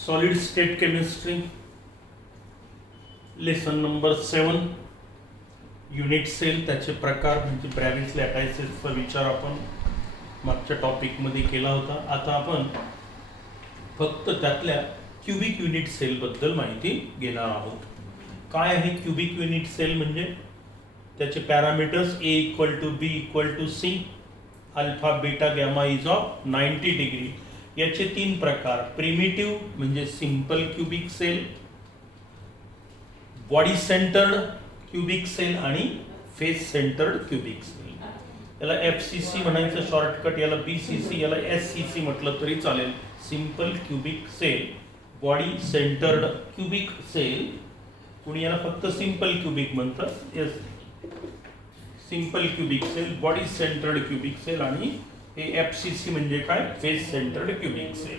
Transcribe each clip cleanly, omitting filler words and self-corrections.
Solid state chemistry lesson number 7 unit cell त्याचे प्रकार म्हणजे ब्रॅव्हिस लॅटायसिसचा विचार आपण मागच्या टॉपिकमध्ये केला होता. आता आपण फक्त त्यातल्या क्युबिक युनिट सेल बद्दल माहिती घेणार आहोत. काय आहे क्युबिक युनिट सेल म्हणजे? त्याचे parameters A equal to B equal to C, alpha beta gamma is of 90 degree. याचे 3 प्रकार: प्रिमिटिव्ह म्हणजे simple cubic cell, body centred cubic cell आणि फेस सेंटर्ड क्युबिक सेल. याला FCC म्हणायचं शॉर्टकट, याला BCC, याला SCC म्हटलं तरी चालेल. Simple cubic cell, body centred cubic cell, कुणी याला फक्त सिंपल क्युबिक म्हणतात. Simple cubic cell, body centred cubic cell आणि हे FCC म्हणजे काय? Face centred cubic cell.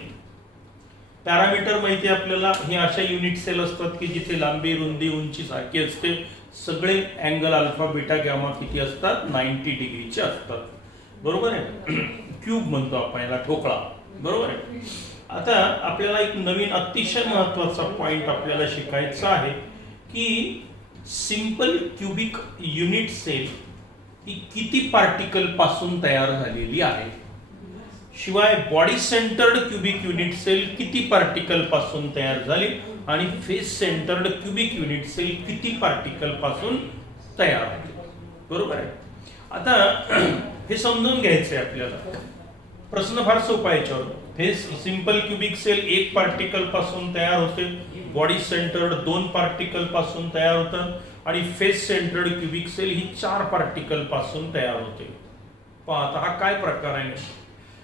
Parameter माहिती आपल्याला. हे अशा युनिट सेल असतात की जिथे लांबी, रुंदी, उंची सारखी असते. सगळे अँगल अल्फा बीटा गॅमा किती असतात? 90 डिग्रीचे असतात. बरोबर आहे. क्यूब म्हणतो आपण याला, ठोकळा. बरोबर आहे. आता आपल्याला एक नवीन अतिशय महत्वाचा पॉइंट आपल्याला शिकायचा आहे की सिंपल क्युबिक युनिट सेल ही किती पार्टिकल पासून तयार झालेली आहे, शिवाय body centred cubic unit cell किती पार्टिकल पासून तयार झाली आणि face centred cubic unit cell किती पार्टिकल पासून तयार होते. बरोबर आहे. आता हे समजून घ्यायचंय आपल्याला. प्रश्न फार सोपा आहे याच्यावर. Face simple cubic cell 1 particle पासून तयार होते, बॉडी सेंटर्ड 2 पार्टिकल पासून तयार होतात आणि फेस सेंटर्ड क्युबिक सेल ही 4 पार्टिकल पासून तयार होते. पहा आता हा काय प्रकार आहे.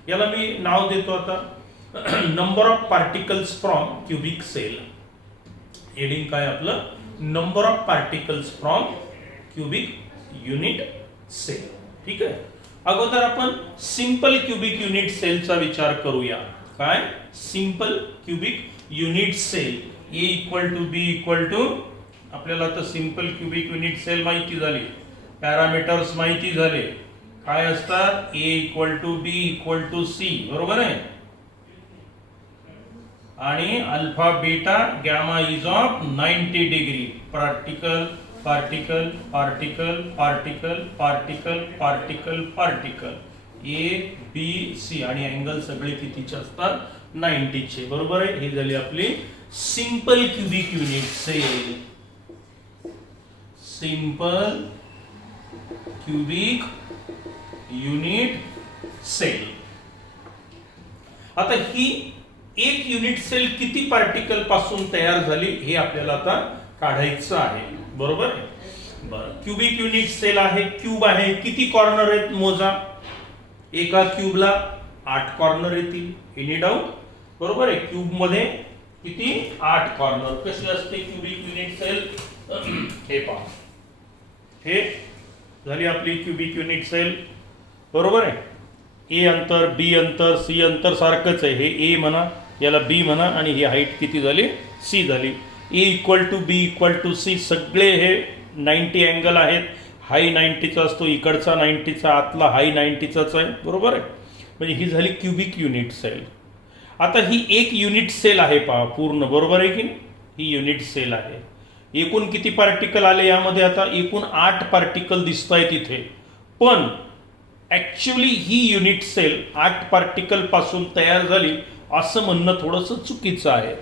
याला मी नाव देतो आता number of particles from cubic cell. Heading काय आपलं? Number of particles from cubic unit cell. ठीक आहे. अगोदर आपण सिंपल क्युबिक युनिट सेलचा विचार करूया. काय? Simple cubic unit cell A equal to B equal to, आपल्याला आता सिंपल क्युबिक युनिट सेल माहिती झाली, पॅरामीटर्स माहिती झाले. काय असतात? A equal to B equal to C. बरोबर आहे. आणि alpha beta gamma is of 90 degree. Particle particle particle particle particle particle particle A B C आणि अँगल सगळे कितीचे असतात? 90 चे. बरोबर आहे. ही झाली आपली simple cubic unit cell. Simple cubic unit cell. आता ही एक युनिट सेल किती पार्टिकल पासून तयार झाली हे आपल्याला आता काढायचं आहे. बरोबर आहे. बरं, क्युबिक युनिट सेल आहे, क्यूब आहे. किती कॉर्नर आहेत मोजा. एका क्यूबला 8 कॉर्नर येतील. Any doubt? बरोबर आहे. क्यूब मध्ये किती? 8 कॉर्नर. कशी असते क्युबिक युनिट सेल? हे पहा, हे झाली आपली क्युबिक युनिट सेल. बरोबर आहे. A अंतर, B अंतर, C अंतर सारखंच आहे. हे A म्हणा, याला B म्हणा आणि ही हाईट किती झाली? C झाली. A equal to B equal to C. सगळे हे 90 अँगल आहेत. हाई 90चा असतो, इकडचा 90चा, आतला हाई 90चाच आहे. बरोबर आहे. म्हणजे ही झाली क्युबिक युनिट सेल. आता ही एक युनिट सेल आहे पहा पूर्ण. बरोबर आहे की नाही? ही युनिट सेल आहे. एकूण किती पार्टिकल आले यामध्ये? आता एकूण 8 पार्टिकल दिसत आहेत इथे. पण ऍक्च्युअली ही युनिट सेल 8 पार्टिकल पासून तयार झाली असं म्हणणं थोडंसं चुकीचं आहे.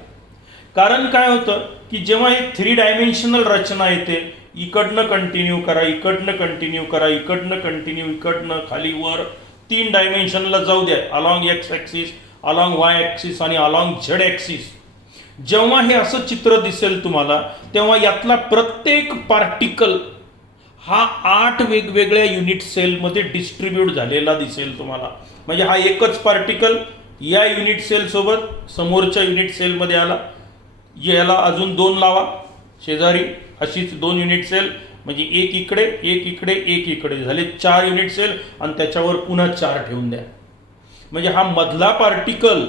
कारण काय होतं की जेव्हा हे 3 डायमेन्शनल रचना येते, इकडनं कंटिन्यू करा, इकडनं कंटिन्यू करा, इकडनं कंटिन्यू, इकडनं खाली वर 3 डायमेन्शनला जाऊ द्या. Along x axis, along Y axis आणि अलॉंग झेड ऍक्सिस. जेव्हा हे असं चित्र दिसेल तुम्हाला, तेव्हा यातला प्रत्येक पार्टिकल हा 8 वेगवेगळ्या युनिट सेलमध्ये डिस्ट्रीब्यूट झालेला दिसेल तुम्हाला. म्हणजे हा एकच पार्टिकल या युनिट सेल सोबत समोरच्या युनिट सेलमध्ये आला, याला अजून 2 लावा शेजारी, अशीच 2 युनिट सेल, म्हणजे एक इकडे, एक इकडे, एक इकडे, झाले 4 युनिट सेल आणि त्याच्यावर पुन्हा 4 ठेवून द्या. म्हणजे हा मधला पार्टिकल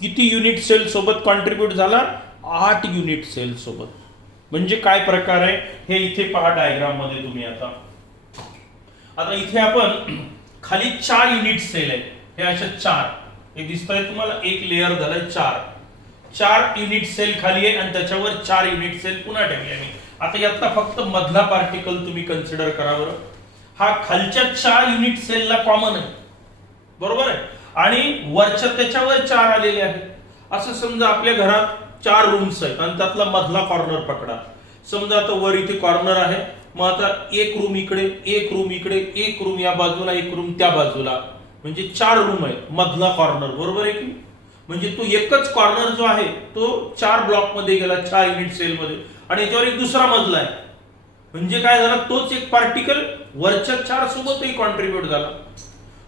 किती युनिट सेल सोबत कॉन्ट्रीब्यूट झाला? 8 युनिट सेल सोबत. म्हणजे काय प्रकार आहे हे इथे पहा डायग्राम मध्ये तुम्ही. आता इथे आपण खाली 4 युनिट सेल आहेत. हे अशा 4 हे दिसत आहे तुम्हाला. एक लेअर झालाय 4. 4 युनिट सेल खाली आहे आणि त्याच्यावर 4 युनिट सेल पुन्हा ठेवले आहे. आता यातला फक्त मधला पार्टिकल तुम्ही कन्सिडर करा बरं. हा खालच्या 4 युनिट सेलला कॉमन आहे, बरोबर आहे, आणि वरच्या त्याच्यावर 4 आलेले आहेत. असं समजा आपल्या घरात 4 रूम्स आहेत आणि त्यातला मधला कॉर्नर पकडा. समजा आता वर इथे कॉर्नर आहे, मग आता एक रूम इकडे, एक रूम इकडे, एक रूम या बाजूला, एक रूम त्या बाजूला, म्हणजे 4 रूम आहेत, मधला कॉर्नर, बरोबर आहे की. म्हणजे तो एकच कॉर्नर जो आहे तो 4 ब्लॉक मध्ये गेला, 4 युनिट सेल मध्ये, आणि याच्यावर एक दुसरा मजला आहे. म्हणजे काय झाला, तोच एक पार्टिकल वरच्या 4 सोबतही कॉन्ट्रीब्युट झाला.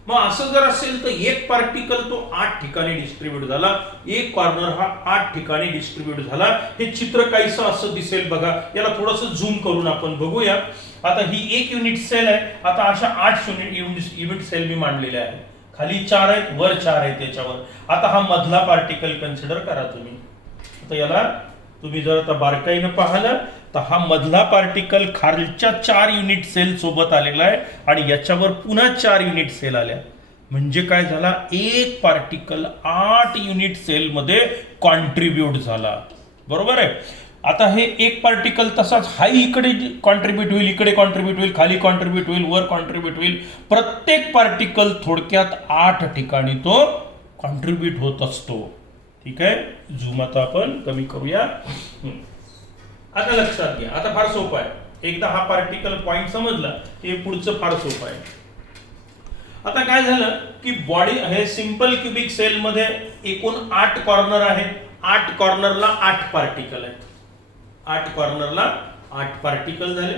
मग असं जर असेल तर एक पार्टिकल तो 8 ठिकाणी डिस्ट्रीब्यूट झाला, एक कॉर्नर हा 8 ठिकाणी डिस्ट्रीब्यूट झाला. हे चित्र काहीसं असं दिसेल बघा. याला थोडंसं झूम करून आपण बघूया. आता ही एक युनिट सेल आहे. आता अशा 8 युनिट सेल मी मांडलेल्या आहेत. खाली 4 आहेत, वर 4 आहेत त्याच्यावर. आता हा मधला पार्टिकल कन्सिडर करा तुम्ही. आता याला तुम्ही जर आता बारकाईनं पाहिलं तर हा मधला पार्टिकल खालच्या 4 युनिट सेल सोबत आलेला आहे आणि याच्यावर पुन्हा 4 युनिट सेल आल्या. म्हणजे काय झाला, एक पार्टिकल 8 युनिट सेल मध्ये कॉन्ट्रीब्यूट झाला, बरोबर आहे. आता हे एक पार्टिकल तसाच हा इकडे कॉन्ट्रीब्यूट होईल, इकडे कॉन्ट्रीब्यूट होईल, खाली कॉन्ट्रीब्यूट होईल, वर कॉन्ट्रीब्यूट होईल. प्रत्येक पार्टिकल थोडक्यात 8 ठिकाणी तो कॉन्ट्रीब्यूट होत असतो. ठीक आहे, झूम आता आपण कमी करूया. आता लक्षात घ्या, आता फार सोपं आहे. एकदा हा पार्टिकल पॉइंट समजला की पुढचं फार सोपं आहे. आता काय झालं की बॉडी हे सिंपल क्युबिक सेल मध्ये एकूण 8 कॉर्नर आहेत. 8 कॉर्नरला 8 पार्टिकल आहेत. 8 कॉर्नरला 8 पार्टिकल झाले,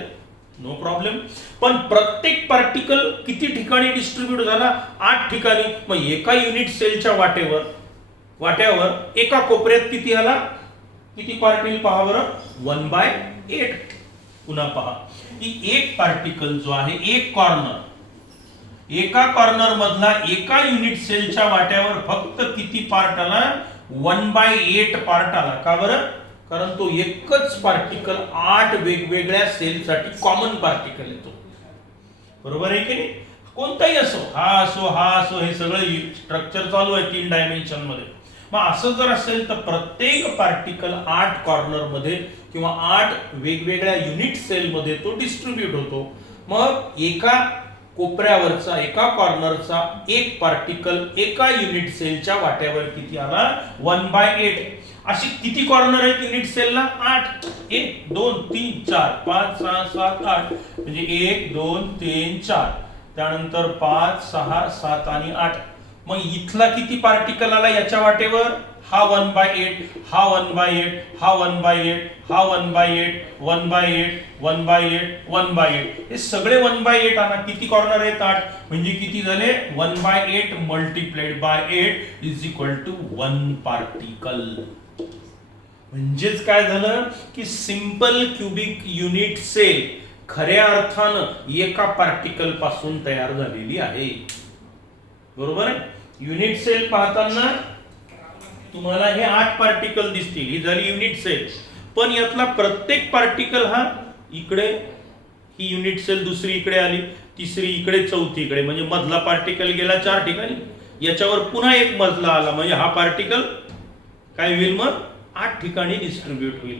नो प्रॉब्लेम. पण प्रत्येक पार्टिकल किती ठिकाणी डिस्ट्रीब्यूट झाला, 8 ठिकाणी. मग एका युनिट सेलच्या वाट्यावर एका कोपऱ्यात किती आला, किती पार्टिकल पहा बरं, 1/8. पुन्हा पहा की एक पार्टिकल जो आहे, एक कॉर्नर, एका कॉर्नर मधला एका युनिट सेलच्या वाट्यावर फक्त किती पार्ट आला, 1/8 पार्ट आला. का बरं, कारण तो एकच पार्टिकल 8 वेगवेगळ्या सेलसाठी कॉमन पार्टिकल येतो, बरोबर आहे की नाही. कोणताही असो, हा असो, हे सगळं स्ट्रक्चर चालू आहे 3 डायमेन्शन मध्ये. मग असं जर असेल तर प्रत्येक पार्टिकल 8 कॉर्नर मध्ये किंवा 8 वेगवेगळ्या युनिट सेल मध्ये तो डिस्ट्रीब्यूट होतो. मग एका कोपऱ्यावरचा, एका कॉर्नरचा एक पार्टिकल एका युनिट सेलच्या वाट्यावर किती आला, 1/8. अशी किती कॉर्नर आहेत युनिट सेलला, 8. 1 2 3 4 5 6 7 8, म्हणजे 1 2 3 4, त्यानंतर 5 6 7 आणि 8. मग इथला किती पार्टिकल आला याच्या वाटेवर, हा 1/8, हा 1/8, हा 1/8, हा 1/8, 1/8, 1/8, 1/8. हे सगळे 1/8 आला. किती कॉर्नर आहेत, 8. म्हणजे किती झाले, 1/8 multiplied by 8 is equal to 1 particle. म्हणजेच काय झालं की सिंपल क्युबिक युनिट सेल खऱ्या अर्थानं एका पार्टिकल पासून तयार झालेली आहे, बरोबर आहे. युनिट सेल पाहताना तुम्हाला हे 8 पार्टिकल दिसतील, ही झाली युनिट सेल. पण यातला प्रत्येक पार्टिकल हा इकडे, ही युनिट सेल दुसरी इकडे आली, तिसरी इकडे, चौथी इकडे, म्हणजे मधला पार्टिकल गेला 4 ठिकाणी, याच्यावर पुन्हा एक मधला आला, म्हणजे हा पार्टिकल काय होईल, मग 8 ठिकाणी डिस्ट्रीब्यूट होईल.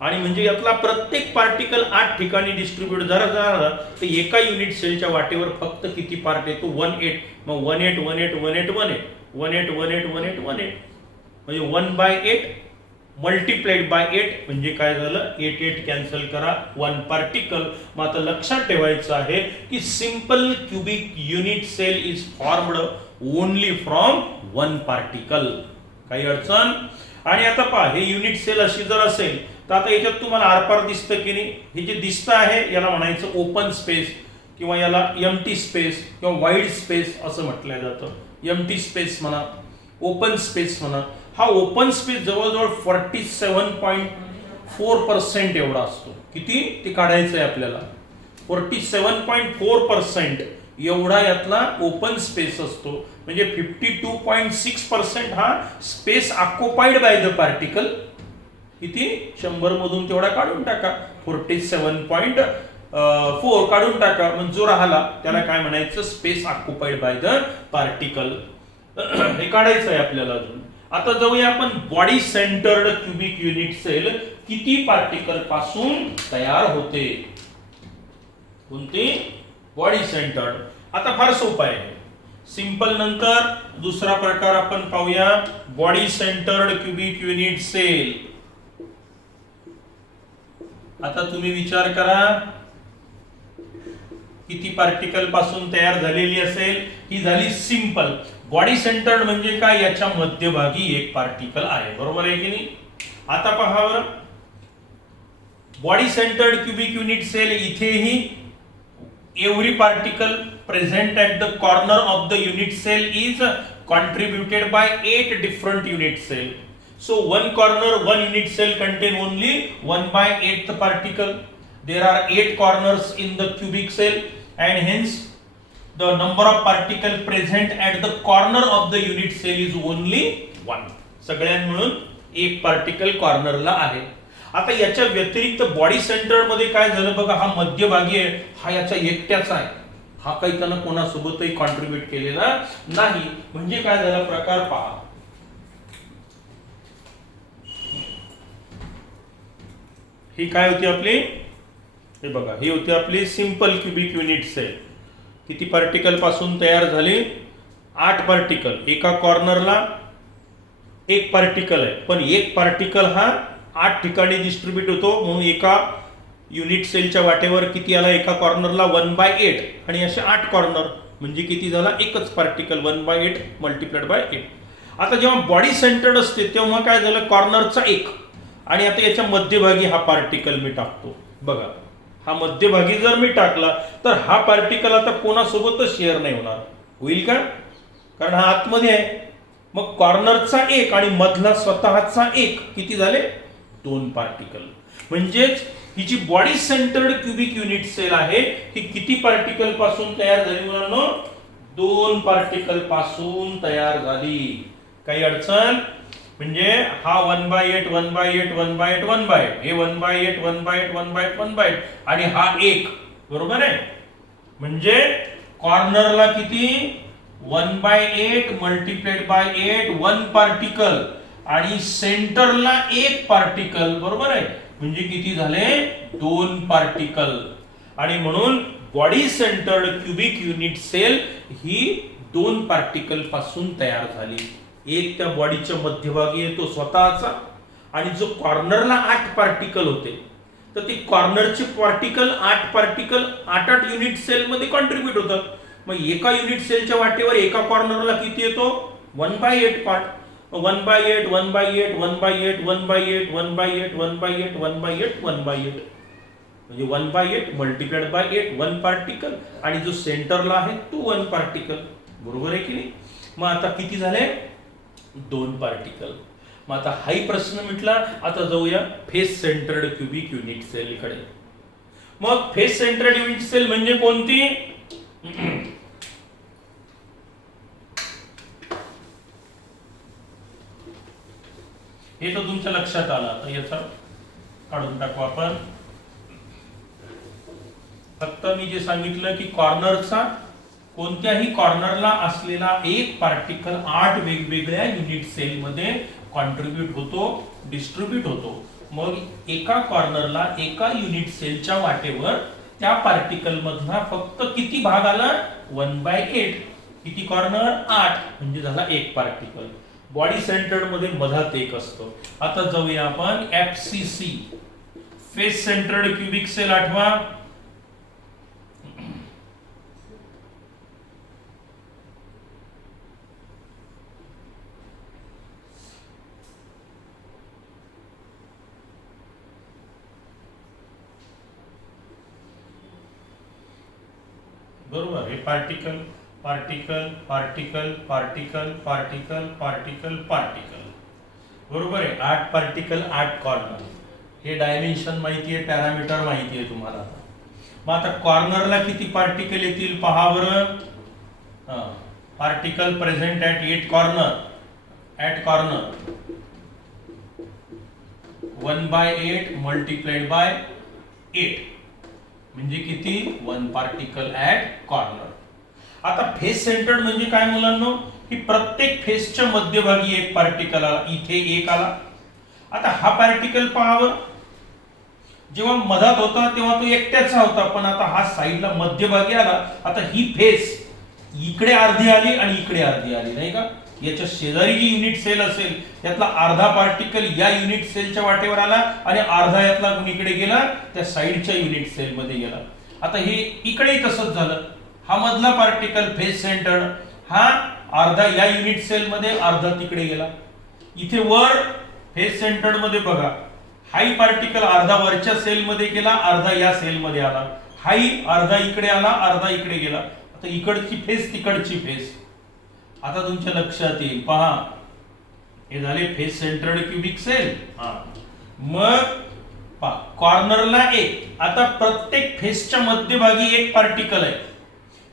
आणि म्हणजे यातला प्रत्येक पार्टिकल 8 ठिकाणी डिस्ट्रीब्यूट झाला तर एका युनिट सेलच्या वाटेवर फक्त किती पार्ट येतो, 1/8. मग 1/8 1/8 1/8 1/8 1/8 1/8 1/8 1/8, म्हणजे 1/8 मल्टिप्लाइड बाय 8. म्हणजे काय झालं, 8 8 कॅन्सल करा, 1 पार्टिकल. मग आता लक्षात ठेवायचं आहे की simple cubic unit cell is formed only from 1 particle. काही अडचण. आणि आता पहा, हे युनिट सेल अशी जर असेल तर आता याच्यात तुम्हाला आरपार दिसतं की नाही, हे जे दिसतं आहे याला म्हणायचं ओपन स्पेस किंवा याला एम्प्टी स्पेस किंवा वाईड स्पेस असं म्हटलं जातं. एम्प्टी स्पेस म्हणा, ओपन स्पेस म्हणा. हा ओपन स्पेस जवळजवळ 47.4% एवढा असतो. किती ते काढायचं आहे आपल्याला, 47.4% एवढा यातला ओपन स्पेस असतो. म्हणजे 52.6% हा space occupied by the particle. किती, 100 मधून तेवढा काढून टाका, 47.4 काढून टाका. मग जो राहिला त्याला काय म्हणायचं, space occupied by the particle. हे काढायचं आहे आपल्याला अजून. आता जाऊया आपण body centred cubic unit cell किती पार्टिकल पासून तयार होते. कोणती? Body centred. आता फार सोपं आहे. सिंपल नंतर दुसरा प्रकार आपण पाहूया, body centred cubic unit cell. आता तुम्ही विचार करा किती पार्टिकल पासून तयार झालेली असेल. ही झाली सिंपल. बॉडी सेंटर्ड म्हणजे काय? याच्या मध्यभागी एक पार्टिकल आहे, बरोबर आहे की नाही. आता पहा बरं, body centred cubic unit cell, इथेही every particle present at the corner of the unit cell is contributed by 8 different unit cell. So one corner, one unit cell contain only 1/8th particle. There are 8 corners in the cubic cell and hence the number of particle present at the corner of the unit cell is only 1. सगळ्यां मिळून एक particle कॉर्नरला आहे. आता याच्या व्यतिरिक्त body centre मध्ये काय झालं बघा, हा मध्यभागी आहे, हा याचा एकट्याचा आहे. हा काही त्यानं कोणासोबतही कॉन्ट्रीब्युट केलेला नाही. म्हणजे काय झाला प्रकार पहा. ही काय होती आपली? हे बघा, ही होती आपली सिंपल क्युबिक युनिट सेल. किती पार्टिकल पासून तयार झाली? 8 पार्टिकल. एका कॉर्नरला एक पार्टिकल आहे, पण एक पार्टिकल हा 8 ठिकाणी डिस्ट्रीब्यूट होतो. म्हणून एका युनिट सेलच्या वाटेवर किती आला? एका कॉर्नरला 1/8 आणि असे 8 कॉर्नर म्हणजे किती झाला? एकच पार्टिकल 1/8 मल्टिप्लाइड बाय 8. आता जेव्हा बॉडी सेंटर्ड असते तेव्हा काय झालं? कॉर्नरचा एक आणि आता याच्या मध्यभागी हा पार्टिकल मी टाकतो. बघा, हा मध्यभागी जर मी टाकला तर हा पार्टिकल आता कोणासोबतच शेअर नाही होणार. होईल का? कारण हा आतमध्ये आहे. मग कॉर्नरचा एक आणि मधला स्वतःचा एक, किती झाले? 2 पार्टिकल. म्हणजेच ही जी body centred cubic unit cell आहे ही किती पार्टिकल पासून तयार झाली मुलांनो? 2 पार्टिकल पासून तयार झाली. काही अडचण? म्हणजे हा 1/8 1/8 1/8 1/8, हे 1/8 1/8 1/8 1/8 आणि हा 1, बरोबर आहे. म्हणजे कॉर्नरला किती? 1/8 मल्टिप्लाइड बाय 8 1 पार्टिकल आणि सेंटरला 1 पार्टिकल, बरोबर आहे. म्हणजे किती झाले? 2 पार्टिकल. आणि म्हणून body centred cubic unit cell ही 2 पार्टिकल पासून तयार झाली. एक त्या बॉडीच्या मध्यभागी येतो स्वतःचा आणि जो कॉर्नरला 8 पार्टिकल होते तर ते कॉर्नरचे पार्टिकल 8 पार्टिकल 8 युनिट सेल मध्ये कॉन्ट्रीब्युट होतात. मग एका युनिट सेलच्या वाटेवर एका कॉर्नरला किती येतो? 1/8 पार्ट. 1/8 1/8 1/8 1/8 1/8 1/8 1/8 1/8 म्हणजे 1/8 मल्टिप्लाइड बाय 8 1 पार्टिकल आणि जो सेंटरला आहे तो 1 पार्टिकल, बरोबर आहे की नाही. मग आता किती झाले? 2 पार्टिकल. मग आता हाही प्रश्न मिटला. आता जाऊया face centred cubic unit cell कडे. मग फेस सेंटर्ड युनिट सेल म्हणजे कोणती? हे तर तुमच्या लक्षात आलं. आता याचा काढून टाकू आपण. फक्त मी जे सांगितलं की कॉर्नरचा कोणत्याही कॉर्नरला असलेला एक पार्टिकल 8 वेगवेगळ्या युनिट सेल मध्ये कॉन्ट्रीब्यूट होतो, डिस्ट्रीब्यूट होतो. मग एका कॉर्नरला एका युनिट सेलच्या वाटेवर त्या पार्टिकल मधला फक्त किती भाग आला? 1/8. किती कॉर्नर? 8 म्हणजे झाला एक पार्टिकल. बॉडी सेंटर्ड मध्ये मधात एक असतो. आता जाऊया आपण FCC face centred cubic cell. आठवा, बरोबर. हे particle particle particle particle particle particle particle, बरोबर आहे. 8 पार्टिकल 8 कॉर्नर. हे डायमेन्शन माहिती आहे, पॅरामीटर माहिती आहे तुम्हाला. मग आता कॉर्नरला किती पार्टिकल येतील पहा बरं. Particle present at 8 corner. At corner 1/8 multiplied by 8 म्हणजे किती? 1 पार्टिकल ऍट कॉर्नर. आता फेस सेंटर्ड म्हणजे काय मुलांनो? की प्रत्येक फेसच्या मध्यभागी एक पार्टिकल आला, इथे एक आला. आता हा पार्टिकल पाहावं, जेव्हा मधात होता तेव्हा तो एकट्याचा होता, पण आता हा साईडला मध्यभागी आला. आता ही फेस इकडे अर्धी आली आणि इकडे अर्धी आली, नाही का? याच्या शेजारी जी युनिट सेल असेल त्यातला अर्धा पार्टिकल या युनिट सेलच्या वाटेवर आला आणि अर्धा यातला कुणीकडे गेला, त्या साईडच्या युनिट सेल मध्ये गेला. आता हे इकडे तसंच झालं. हा मधला पार्टिकल फेस सेंटर्ड, हा अर्धा या युनिट सेल मध्ये अर्धा तिकडे गेला. इथे वर फेस सेंटर्ड मध्ये बघा, हाई पार्टिकल अर्धा वरच्या सेल मध्ये गेला, अर्धा या सेल मध्ये आला. हाई अर्धा इकडे आला, अर्धा इकडे गेला. आता इकडची फेस तिकडची फेस. आता तुमच्या लक्षात येईल, पहा हे झाले फेस सेंटर्ड क्युबिक सेल. मग पहा कॉर्नरला एक. आता प्रत्येक फेसच्या मध्यभागी एक पार्टिकल आहे,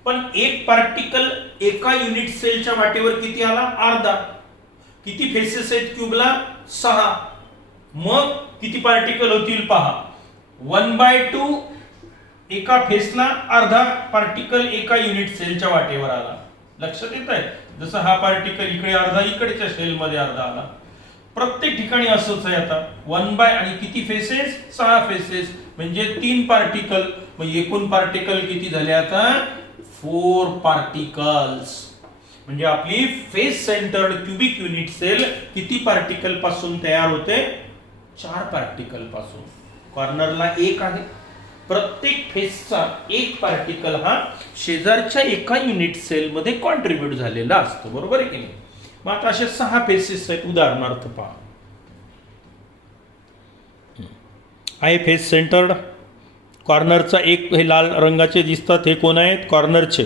पण एक पार्टिकल एका युनिट सेलच्या वाटेवर किती आला? अर्धा. किती फेसेस आहेत क्यूबला? 6. मग किती पार्टिकल होतील पहा, 1/2. एका फेसला अर्धा पार्टिकल एका युनिट सेलच्या वाटेवर आला. लक्षात येत आहे? जसं हा पार्टिकल इकडे अर्धा, इकडच्या सेल मध्ये अर्धा आला. प्रत्येक ठिकाणी असंच आहे. आता 1 आणि किती फेसेस? 6 फेसेस, म्हणजे 3 पार्टिकल. मग एकूण पार्टिकल किती झाले आता? 4 पार्टिकल्स. म्हणजे आपली face centred cubic unit cell किती पार्टिकल पासून तयार होते? 4 पार्टिकल पासून. कॉर्नरला एक आहे, प्रत्येक फेसचा एक पार्टिकल हा शेजारच्या एका युनिट सेल मध्ये कॉन्ट्रीब्यूट झालेला असतो, बरोबर आहे की नाही? मग आता असे 6 फेसेस आहेत. उदाहरणार्थ पहा, आहे फेस सेंटर्ड. कॉर्नरचा एक, हे लाल रंगाचे दिसतात, हे कोण आहेत? कॉर्नरचे.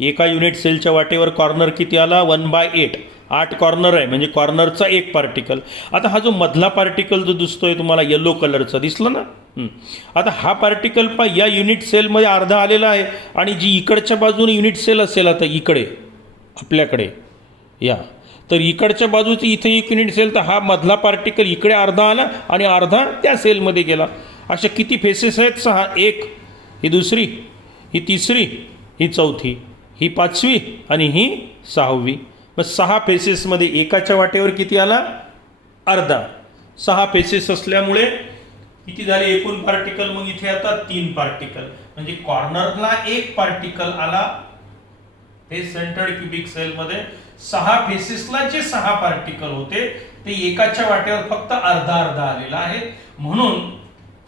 एका युनिट सेलच्या वाटेवर कॉर्नर किती आला? 1/8. 8 कॉर्नर आहे, म्हणजे कॉर्नरचा एक पार्टिकल. आता हा जो मधला पार्टिकल जो दिसतोय तुम्हाला येलो कलरचा, दिसला ना? आता हा पार्टिकल पा या युनिट सेलमध्ये अर्धा आलेला आहे, आणि जी इकडच्या बाजूने युनिट सेल असेल, आता इकडे आपल्याकडे या, तर इकडच्या बाजूची इथे एक युनिट सेल, तर हा मधला पार्टिकल इकडे अर्धा आला आणि अर्धा त्या सेलमध्ये गेला. अशा किती फेसेस आहेत? 6. एक, ही दुसरी, ही तिसरी, ही चौथी, ही 5वी आणि ही 6वी. मग 6 फेसेसमध्ये एकाच्या वाटेवर किती आला? अर्धा. 6 फेसेस असल्यामुळे किती झाले एकूण पार्टिकल? मग इथे आता 3 पार्टिकल. म्हणजे कॉर्नरला एक पार्टिकल आला फेस सेंटर्ड क्युबिक सेल मध्ये. 6 फेसेसला जे 6 पार्टिकल होते ते एकाच्या वाटेवर फक्त अर्धा अर्धा आलेला आहे. म्हणून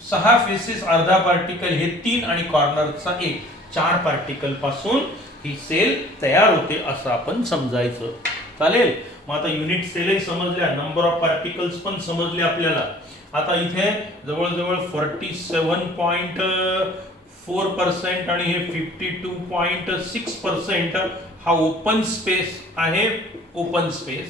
6 फेसेस अर्धा पार्टिकल हे 3 आणि कॉर्नरचा एक, 4 पार्टिकल पासून ही सेल तयार होते असं आपण समजायचं. चालेल? मग आता युनिट सेल समजल्या, नंबर ऑफ पार्टिकल्स पण समजले आपल्याला. आता इथे जवळजवळ 47.4% आणि हे 52.6% हा ओपन स्पेस आहे. ओपन स्पेस,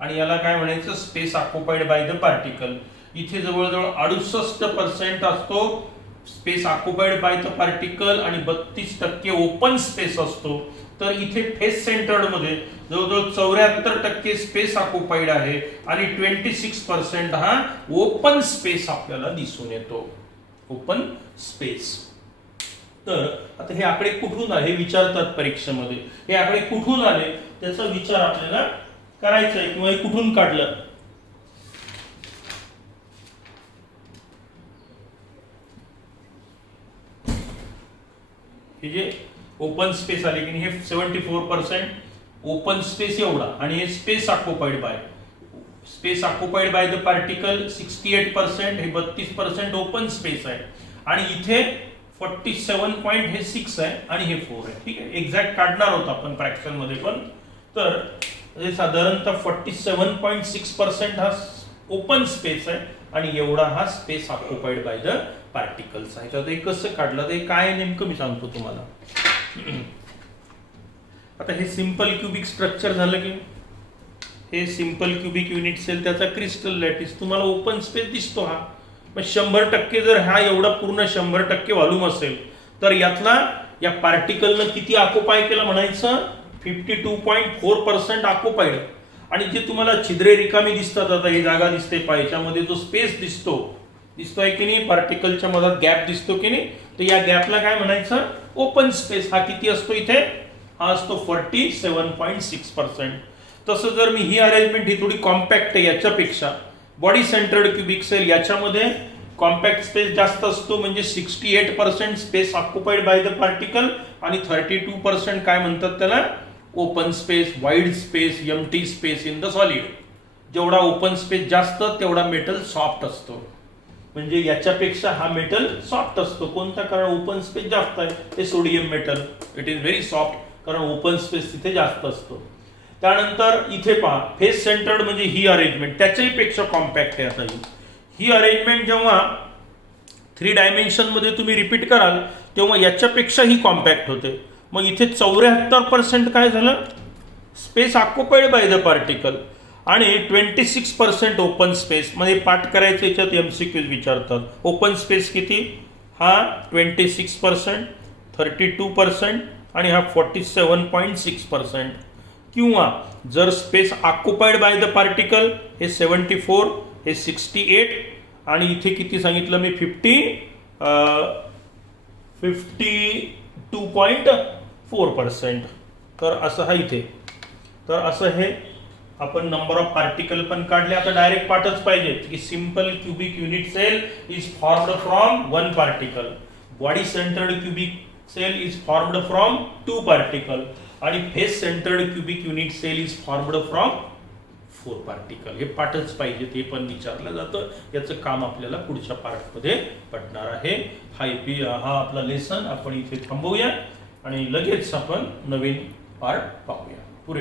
आणि याला काय म्हणायचं? Space occupied by the particle. इथे जवळजवळ 68% असतो space occupied by the particle आणि 32% ओपन स्पेस असतो. तर इथे फेस सेंटर्ड मध्ये जवळजवळ 74% स्पेस ऑक्युपाइड आहे आणि 26% हा ओपन स्पेस आपल्याला दिसून येतो. Open space. तर आता हे आकडे कुठून आले हे विचारतात परीक्षेमध्ये. हे आकडे कुठून आले त्याचा विचार आपल्याला करायचा आहे, किंवा हे कुठून काढलं? हे जे ओपन स्पेस आले की हे 74% ओपन स्पेस एवढा, आणि हे space occupied by the particle 68%, हे 32% ओपन स्पेस आहे, आणि इथे 47.6 आहे आणि हे 4 आहे. ठीक आहे, एक्झॅक्ट काढणार होतो आपण फ्रॅक्शन मध्ये पण. तर साधारणतः 47.6% हा ओपन स्पेस आहे आणि एवढा हा space occupied by the particles आहे. तर हे कसं काढलं ते काय नेमकं मी सांगतो तुम्हाला. आता हे सिंपल क्युबिक स्ट्रक्चर झालं की हे सिंपल क्युबिक युनिट सेल, त्याचा क्रिस्टल लॅटिस तुम्हाला ओपन स्पेस दिसतो. हा मग 100% जर हा एवढा पूर्ण 100% व्हॉल्यूम असेल तर यातला या पार्टिकलनं किती ऑक्युपाय केलं म्हणायचं? 52.4% ऑक्युपाइड. आणि जे तुम्हाला छिद्रे रिकामी दिसतात, आता ही जागा दिसते पायाच्यामध्ये जो स्पेस दिसतोय की नाही, पार्टिकलच्या मधात गॅप दिसतो की नाही, तर या गॅपला काय म्हणायचं? Open space. हा किती असतो इथे? हा असतो 47.6%. तसं जर मी ही अरेंजमेंट ही थोडी कॉम्पॅक्ट आहे याच्यापेक्षा, बॉडी सेंटर्ड क्युबिक सेल याच्यामध्ये कॉम्पॅक्ट स्पेस जास्त असतो, म्हणजे 68% space occupied by the particle आणि 32% काय म्हणतात त्याला, open space, wide space, empty space in the solid. जेवढा ओपन स्पेस जास्त तेवढा मेटल सॉफ्ट असतो, म्हणजे याच्यापेक्षा हा मेटल सॉफ्ट असतो. कोणता, कारण ओपन स्पेस जास्त आहे. हे sodium metal, it is very soft, कारण ओपन स्पेस तिथे जास्त असतो. त्यानंतर इथे पहा, फेस सेंटर्ड म्हणजे ही अरेंजमेंट त्याच्याही पेक्षा कॉम्पॅक्ट आहे. आता ही अरेंजमेंट जेव्हा 3 डायमेन्शन मध्ये तुम्ही रिपीट कराल तेव्हा याच्यापेक्षाही कॉम्पॅक्ट होते. मग इथे 74% काय झालं, space occupied by the particle आणि 26% ओपन स्पेस. मध्ये पाठ करायचं, याच्यात MCQs विचारतात. ओपन स्पेस किती, हा 26%, 32% आणि हा 47.6%. किंवा जर space occupied by the particle हे 74, हे 68 आणि इथे किती सांगितलं मी, 52.4%. तर असं हा इथे. तर असं हे आपण नंबर ऑफ पार्टिकल पण काढले. आता डायरेक्ट पाठच पाहिजे की simple cubic unit cell is formed from 1 particle, body centred cubic cell is formed from 2 particle आणि face centred cubic unit cell is formed from 4 particle. हे पाठच पाहिजे, ते पण विचारलं जातं. याचं काम आपल्याला पुढच्या पार्टमध्ये पडणार आहे. हा आपला लेसन आपण इथे थांबवूया आणि लगेच आपण नवीन पार्ट पाहू.